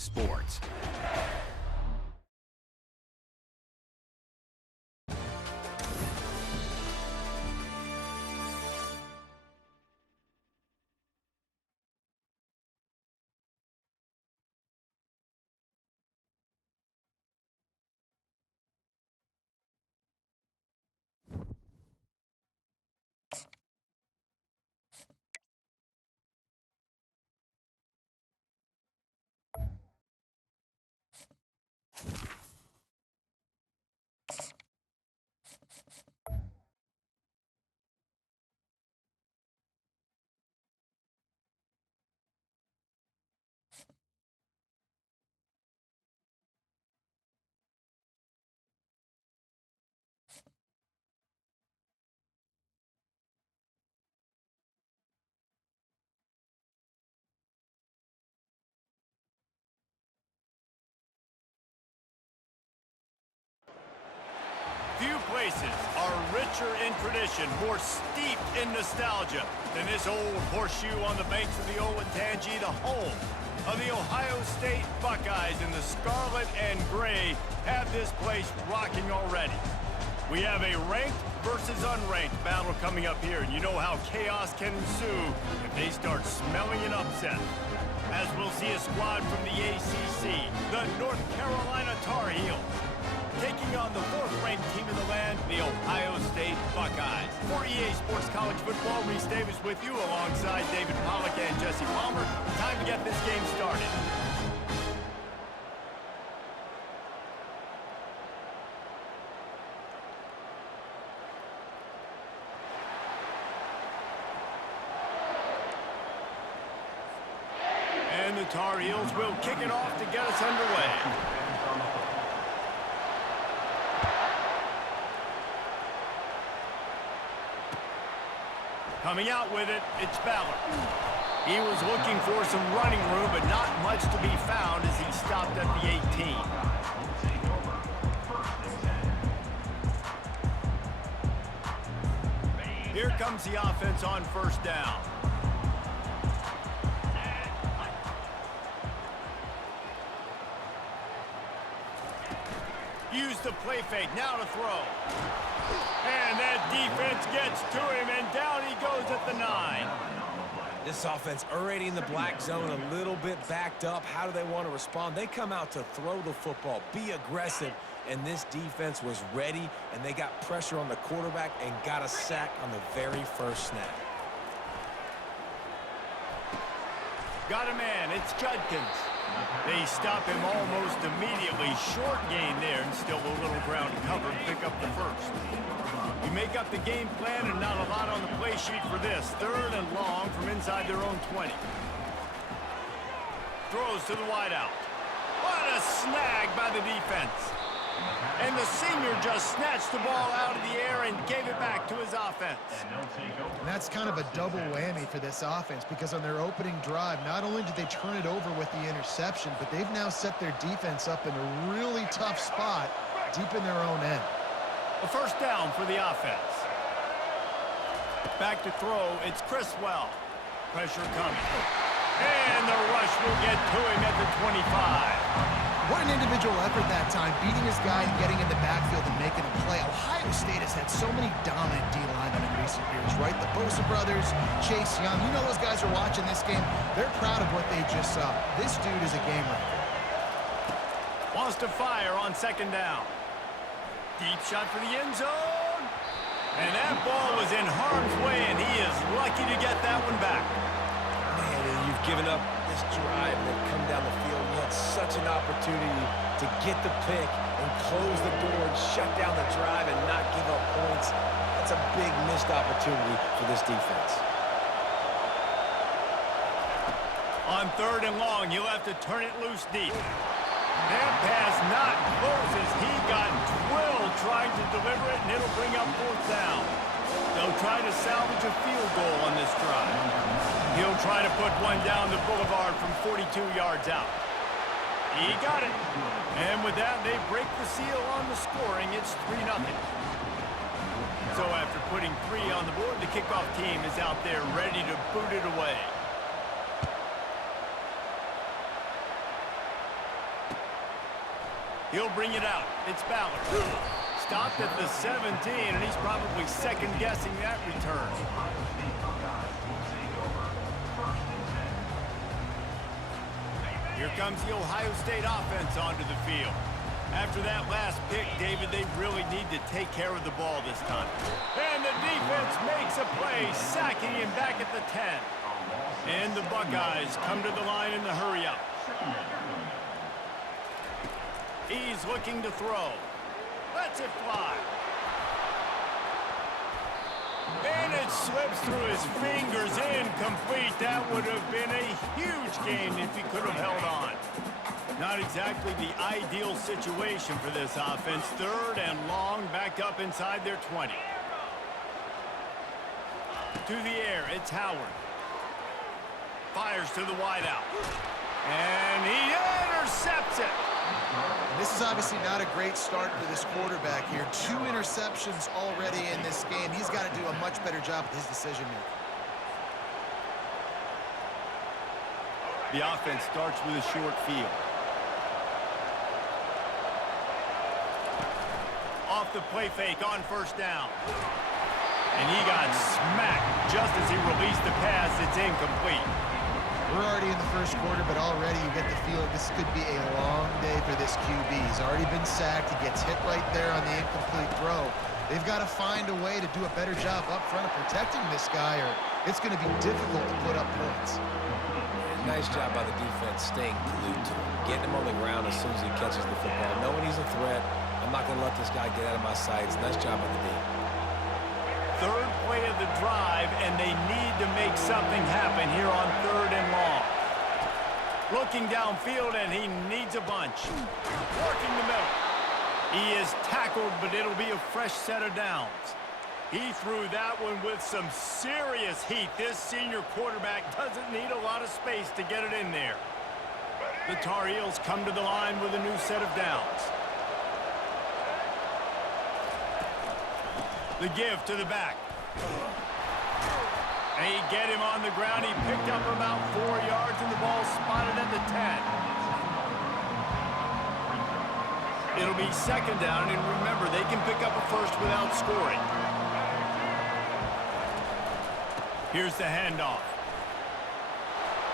Sports. Few places are richer in tradition, more steeped in nostalgia than this old horseshoe on the banks of the Olentangy, the home of the Ohio State Buckeyes. And the scarlet and gray have this place rocking already. We have a ranked versus unranked battle coming up here, and you know how chaos can ensue if they start smelling an upset. As we'll see a squad from the ACC, the North Carolina Tar Heels, taking on the fourth-ranked team in the land, the Ohio State Buckeyes. For EA Sports College Football, Reese Davis with you alongside David Pollack and Jesse Palmer. Time to get this game started. And the Tar Heels will kick it off to get us underway. Coming out with it, it's Ballard. He was looking for some running room, but not much to be found as he stopped at the 18. Here comes the offense on first down. Use the play fake, now to throw. And that defense gets to him, and down he goes at the 9. This offense already in the black zone, a little bit backed up. How do they want to respond? They come out to throw the football, be aggressive, and this defense was ready, and they got pressure on the quarterback and got a sack on the very first snap. Got a man, it's Judkins. They stop him almost immediately. Short gain there, and still a little ground cover to pick up the first. We make up the game plan, and not a lot on the play sheet for this. Third and long from inside their own 20. Throws to the wideout. What a snag by the defense. And the senior just snatched the ball out of the air and gave it back to his offense. And that's kind of a double whammy for this offense, because on their opening drive, not only did they turn it over with the interception, but they've now set their defense up in a really tough spot deep in their own end. A first down for the offense. Back to throw, it's Criswell. Pressure coming. And the rush will get to him at the 25. What an individual effort that time, beating his guy and getting in the backfield and making a play. Ohio State has had so many dominant D-linemen in recent years, right? The Bosa brothers, Chase Young. You know those guys are watching this game. They're proud of what they just saw. This dude is a game wrecker. Wants to fire on second down. Deep shot for the end zone. And that ball was in harm's way, and he is lucky to get that one back. Man, you've given up this drive and then come down the field. You had such an opportunity to get the pick and close the door and shut down the drive and not give up points. That's a big missed opportunity for this defense. On third and long, he'll have to turn it loose deep. That pass not close as he got drilled trying to deliver it, and it'll bring up fourth down. They'll try to salvage a field goal on this drive. He'll try to put one down the boulevard from 42 yards out. He got it. And with that, they break the seal on the scoring. It's 3-0. So after putting 3 on the board, the kickoff team is out there ready to boot it away. He'll bring it out. It's Ballard. Stopped at the 17, and he's probably second-guessing that return. Here comes the Ohio State offense onto the field. After that last pick, David, they really need to take care of the ball this time. And the defense makes a play, sacking him back at the 10. And the Buckeyes come to the line in the hurry-up. He's looking to throw. Lets it fly. And it slips through his fingers, incomplete. That would have been a huge gain if he could have held on. Not exactly the ideal situation for this offense. Third and long, back up inside their 20. To the air, it's Howard. Fires to the wideout. And he intercepts it. And this is obviously not a great start for this quarterback here. 2 interceptions already in this game. He's got to do a much better job with his decision-making. The offense starts with a short field. Off the play fake on first down. And he got smacked just as he released the pass. It's incomplete. We're already in the first quarter, but already you get the feeling this could be a long day for this QB. He's already been sacked. He gets hit right there on the incomplete throw. They've got to find a way to do a better job up front of protecting this guy, or it's going to be difficult to put up points. Nice job by the defense staying glued to him, getting him on the ground as soon as he catches the football. Knowing he's a threat, I'm not going to let this guy get out of my sights. Nice job by the D. Third play of the drive, and they need to make something happen here on third and long. Looking downfield, and he needs a bunch. Working the middle. He is tackled, but it'll be a fresh set of downs. He threw that one with some serious heat. This senior quarterback doesn't need a lot of space to get it in there. The Tar Heels come to the line with a new set of downs. The give to the back. They get him on the ground. He picked up about 4 yards, and the ball spotted at the 10. It'll be second down, and remember, they can pick up a first without scoring. Here's the handoff.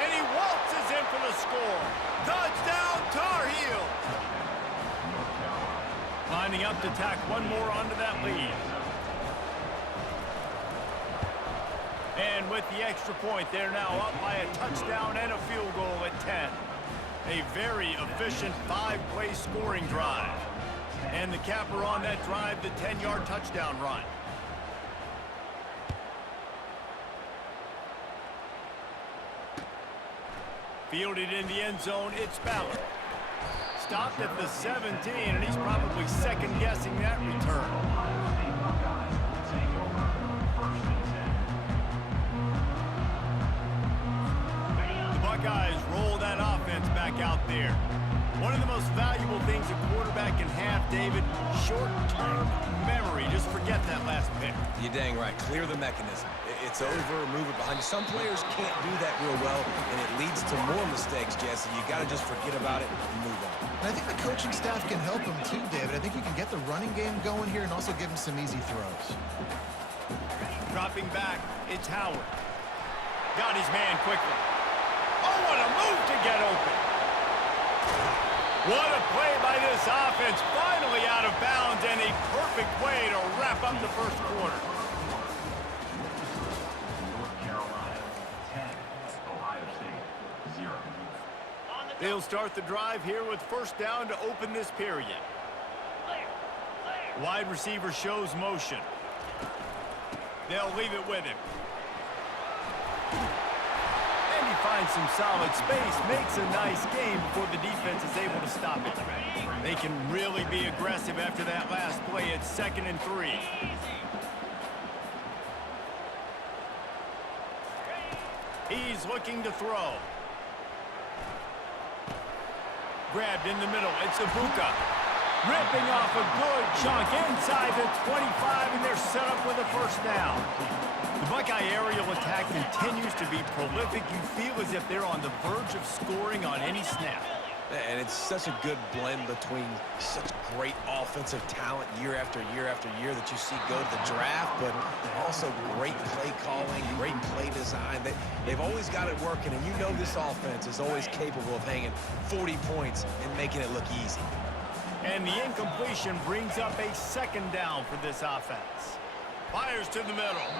And he waltzes in for the score. Touchdown, Tar Heels! Lining up to tack one more onto that lead. And with the extra point, they're now up by a touchdown and a field goal at 10. A very efficient 5-play scoring drive. And the capper on that drive, the 10-yard touchdown run. Fielded in the end zone, it's Ballard. Stopped at the 17, and he's probably second-guessing that return. Buckeyes roll that offense back out there. One of the most valuable things a quarterback can have, David, short-term memory. Just forget that last pick. You're dang right. Clear the mechanism. It's over, move it behind you. Some players can't do that real well, and it leads to more mistakes, Jesse. You got to just forget about it and move on. And I think the coaching staff can help him too, David. I think you can get the running game going here and also give him some easy throws. Dropping back, it's Howard. Got his man quickly. Oh, what a move to get open. What a play by this offense. Finally out of bounds, and a perfect way to wrap up the first quarter. They'll start the drive here with first down to open this period. Wide receiver shows motion. They'll leave it with him. And he finds some solid space, makes a nice game before the defense is able to stop it. They can really be aggressive after that last play. It's 2nd and 3. He's looking to throw. Grabbed in the middle. It's Ibuka. Ripping off a good chunk inside the 25, and they're set up with a first down. The Buckeye aerial attack continues to be prolific. You feel as if they're on the verge of scoring on any snap. And it's such a good blend between such great offensive talent year after year after year that you see go to the draft, but also great play calling, great play design. They've always got it working, and you know this offense is always capable of hanging 40 points and making it look easy. And the incompletion brings up a second down for this offense. Fires to the middle.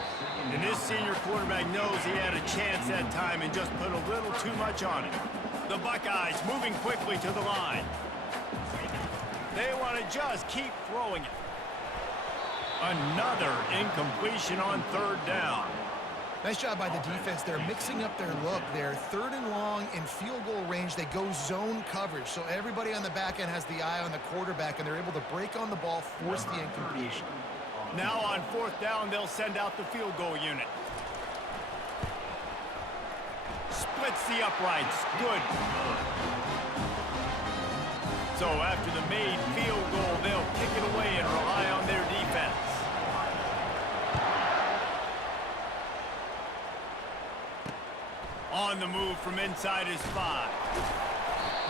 And this senior quarterback knows he had a chance that time and just put a little too much on it. The Buckeyes moving quickly to the line. They want to just keep throwing it. Another incompletion on third down. Nice job by the defense. They're mixing up their look. They're third and long in field goal range. They go zone coverage. So everybody on the back end has the eye on the quarterback, and they're able to break on the ball, force the incompletion. Now on fourth down, they'll send out the field goal unit. Splits the uprights. Good. So after the made field goal, they'll kick it away and rely on their defense. On the move from inside his 5.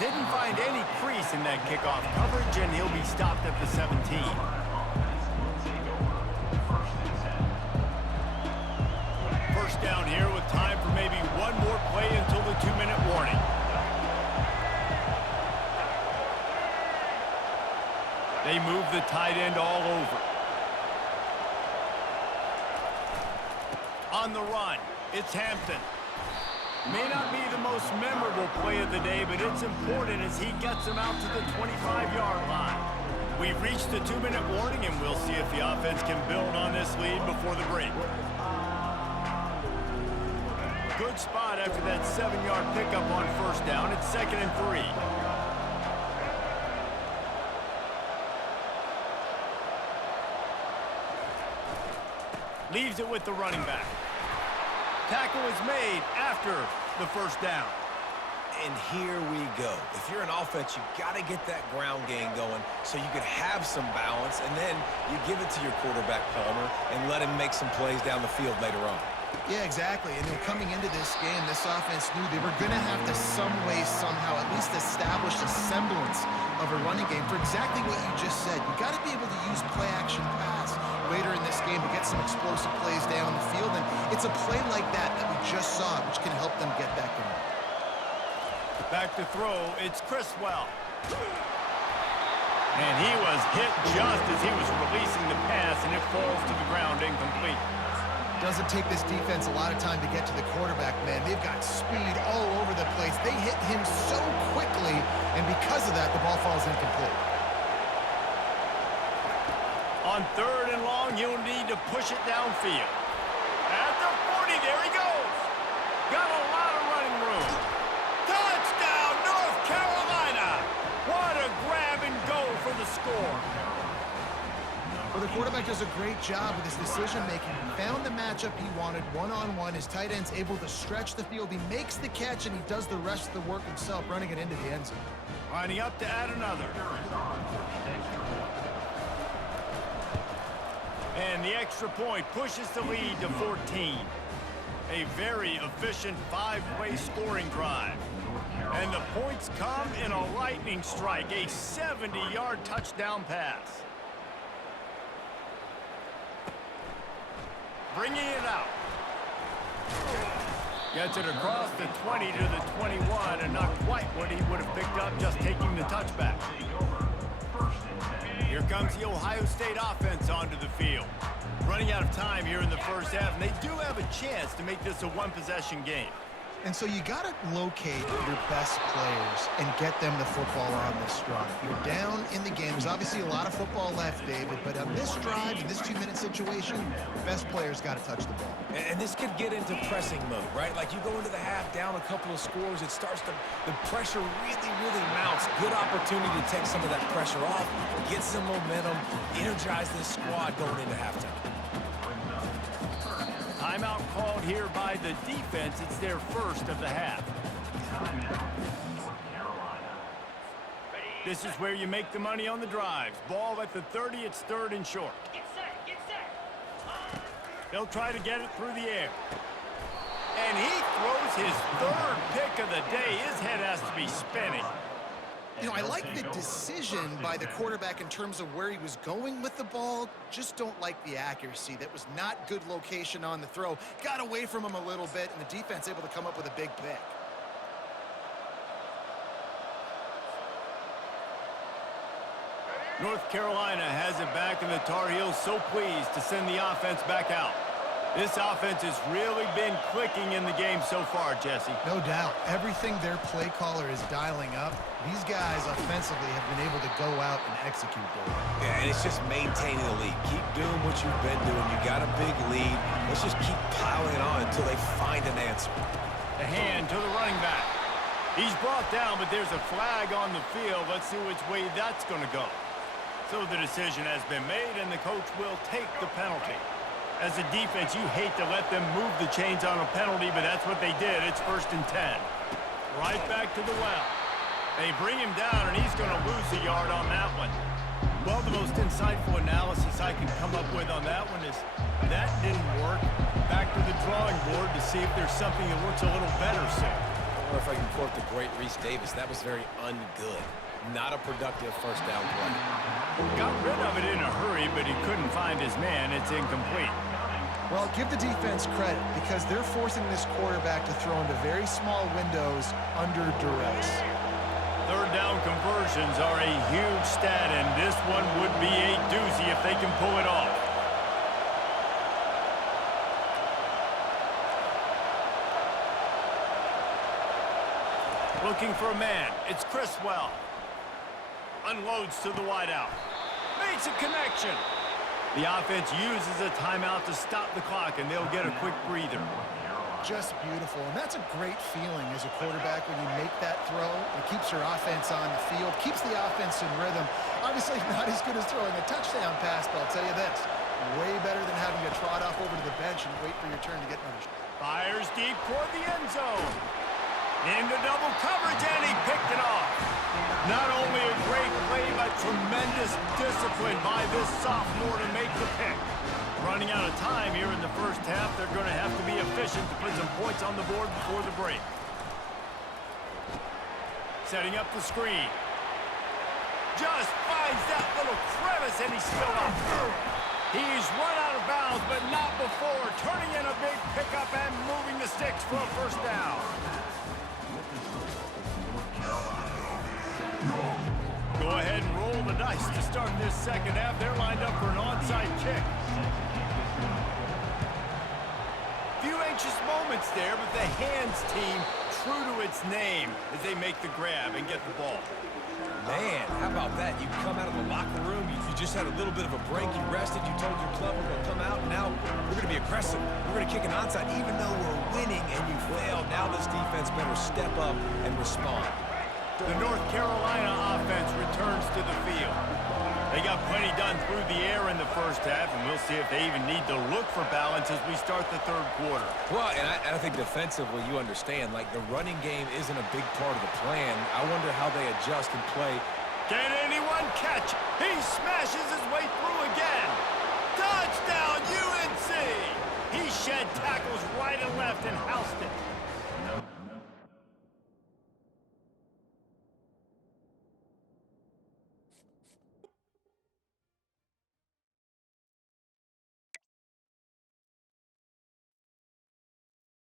Didn't find any crease in that kickoff coverage, and he'll be stopped at the 17. First down here with time for maybe one more play until the 2-minute warning. They move the tight end all over. On the run, it's Hampton. May not be the most memorable play of the day, but it's important as he gets him out to the 25-yard line. We've reached the 2-minute warning, and we'll see if the offense can build on this lead before the break. Good spot after that 7-yard pickup on first down. It's 2nd and 3. Leaves it with the running back. Tackle is made after the first down. And here we go. If you're an offense, you've got to get that ground game going so you can have some balance, and then you give it to your quarterback, Palmer, and let him make some plays down the field later on. Yeah, exactly. And coming into this game, this offense knew they were going to have to some way, somehow, at least establish a semblance of a running game for exactly what you just said. You got to be able to use play-action pass later in this game to get some explosive plays down the field, and it's a play like that we just saw, which can help them get that going. Back to throw, it's Criswell. And he was hit just as he was releasing the pass, and it falls to the ground incomplete. Doesn't take this defense a lot of time to get to the quarterback, man. They've got speed all over the place. They hit him so quickly, and because of that, the ball falls incomplete. On third and long, you'll need to push it downfield. At the 40, there he goes. Got a lot of running room. Touchdown, North Carolina. What a grab and go for the score. Well, the quarterback does a great job with his decision-making. He found the matchup he wanted one-on-one. His tight end's able to stretch the field. He makes the catch, and he does the rest of the work himself, running it into the end zone. Lining up to add another. And the extra point pushes the lead to 14. A very efficient 5-play scoring drive. And the points come in a lightning strike, a 70-yard touchdown pass. Bringing it out. Gets it across the 20 to the 21, and not quite what he would have picked up just taking the touchback. Here comes the Ohio State offense onto the field. Running out of time here in the first half, and they do have a chance to make this a one-possession game. And so you got to locate your best players and get them the football on this drive. You're down in the game. There's obviously a lot of football left, David, but on this drive, in this 2-minute situation, best players got to touch the ball. And this could get into pressing mode, right? Like you go into the half down a couple of scores, it starts to, the pressure really mounts. Good opportunity to take some of that pressure off, get some momentum, energize this squad going into halftime. Timeout called here by the defense. It's their first of the half. This is where you make the money on the drives. Ball at the 30, it's 3rd and short. They'll try to get it through the air. And he throws his 3rd pick of the day. His head has to be spinning. You know, I like the decision by the quarterback in terms of where he was going with the ball. Just don't like the accuracy. That was not good location on the throw. Got away from him a little bit, and the defense able to come up with a big pick. North Carolina has it back, and the Tar Heels so pleased to send the offense back out. This offense has really been clicking in the game so far, Jesse. No doubt. Everything their play caller is dialing up, these guys offensively have been able to go out and execute there. Yeah, and it's just maintaining the lead. Keep doing what you've been doing. You got a big lead. Let's just keep piling on until they find an answer. The hand to the running back. He's brought down, but there's a flag on the field. Let's see which way that's going to go. So the decision has been made, and the coach will take the penalty. As a defense, you hate to let them move the chains on a penalty, but that's what they did. It's 1st and 10. Right back to the well. They bring him down, and he's going to lose a yard on that one. Well, the most insightful analysis I can come up with on that one is that didn't work. Back to the drawing board to see if there's something that works a little better soon. Or if I can quote the great Reese Davis, that was very ungood. Not a productive first down play. Got rid of it in a hurry, but he couldn't find his man. It's incomplete. Well, give the defense credit because they're forcing this quarterback to throw into very small windows under duress. 3rd down conversions are a huge stat, and this one would be a doozy if they can pull it off. Looking for a man. It's Criswell. Unloads to the wideout. Makes a connection. The offense uses a timeout to stop the clock, and they'll get a quick breather. Just beautiful, and that's a great feeling as a quarterback when you make that throw. It keeps your offense on the field, keeps the offense in rhythm. Obviously not as good as throwing a touchdown pass, but I'll tell you this, way better than having to trot off over to the bench and wait for your turn to get another shot. Fires deep toward the end zone. Into double coverage, and he picked it off. Not only a great play, but tremendous discipline by this sophomore to make the pick. Running out of time here in the first half, they're going to have to be efficient to put some points on the board before the break. Setting up the screen. Just finds that little crevice, and he's still up. He's run out of bounds, but not before. Turning in a big pickup and moving the sticks for a first down. Go ahead and roll the dice to start this second half. They're lined up for an onside kick. Few anxious moments there, but the hands team true to its name as they make the grab and get the ball. Man, how about that? You come out of the locker room, you just had a little bit of a break, you rested, you told your club we're going to come out, and now we're going to be aggressive. We're going to kick an onside even though we're winning and you failed. Now this defense better step up and respond. The North Carolina offense returns to the field. They got plenty done through the air in the first half, and we'll see if they even need to look for balance as we start the 3rd quarter. Well, and I think defensively, you understand, like the running game isn't a big part of the plan. I wonder how they adjust and play. Can anyone catch? He smashes his way